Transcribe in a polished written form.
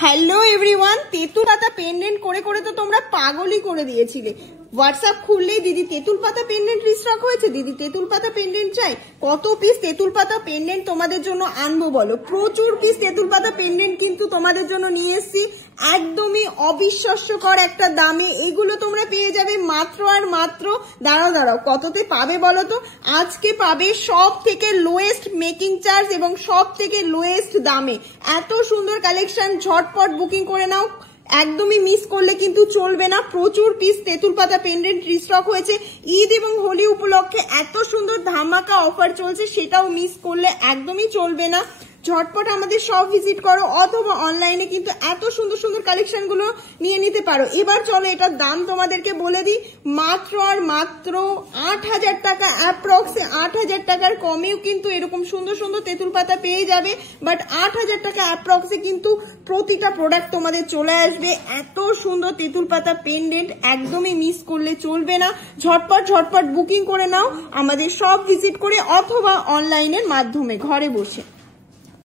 Hello everyone, তেঁতুল পাতা pendant করে করে তো তোমরা পাগলই করে দিয়েছিলে। হোয়াটসঅ্যাপ খুললেই দিদি তেঁতুল পাতা পেন্ডেন্ট রিস্টক হয়েছে, দিদি তেঁতুল পাতা পেন্ডেন্ট চাই। কত পিস তেঁতুল পাতা পেন্ডেন্ট তোমাদের জন্য আনবো বলো? প্রচুর পিস তেঁতুল পাতা পেন্ডেন্ট কিন্তু তোমাদের জন্য নিয়ে এসেছি একদমই অবিশ্বাস্যকর একটা দামে। এগুলো তোমরা পেয়ে যাবে মাত্র আর মাত্র, দাঁড়াও কততে পাবে বলো তো? আজকে পাবে সব থেকে লোয়েস্ট মেকিং চার্জ এবং সব থেকে লোয়েস্ট দামে। এত সুন্দর কালেকশন, ঝটপট বুকিং করে নাও, একদমই মিস করলে কিন্তু চলবে না। প্রচুর পিস তেঁতুল পাতা পেন্ডেন্ট রিস্টক হয়েছে। ঈদ এবং হোলি উপলক্ষে এত সুন্দর ধামাকা অফার চলছে, সেটাও মিস করলে একদমই চলবে না। ঝটপট আমাদের সব ভিজিট করো অথবা অনলাইনে কিন্তু এত সুন্দর সুন্দর কালেকশন গুলো নিয়ে নিতে পারো। এবার চলো এটার দাম তোমাদেরকে বলে দিই, মাত্র আর মাত্র 8,000 টাকা, অ্যাপ্রক্সে 8,000 টাকার কমেও কিন্তু এরকম সুন্দর সুন্দর তেঁতুল পাতা পেয়ে যাবে। বাট 8,000 টাকা অ্যাপ্রক্সে কিন্তু প্রতিটা প্রোডাক্ট তোমাদের চলে আসবে। এত সুন্দর তেঁতুল পাতা পেন্ডেন্ট একদমই মিস করলে চলবে না। ঝটপট বুকিং করে নাও আমাদের সব ভিজিট করে অথবা অনলাইনের মাধ্যমে ঘরে বসে।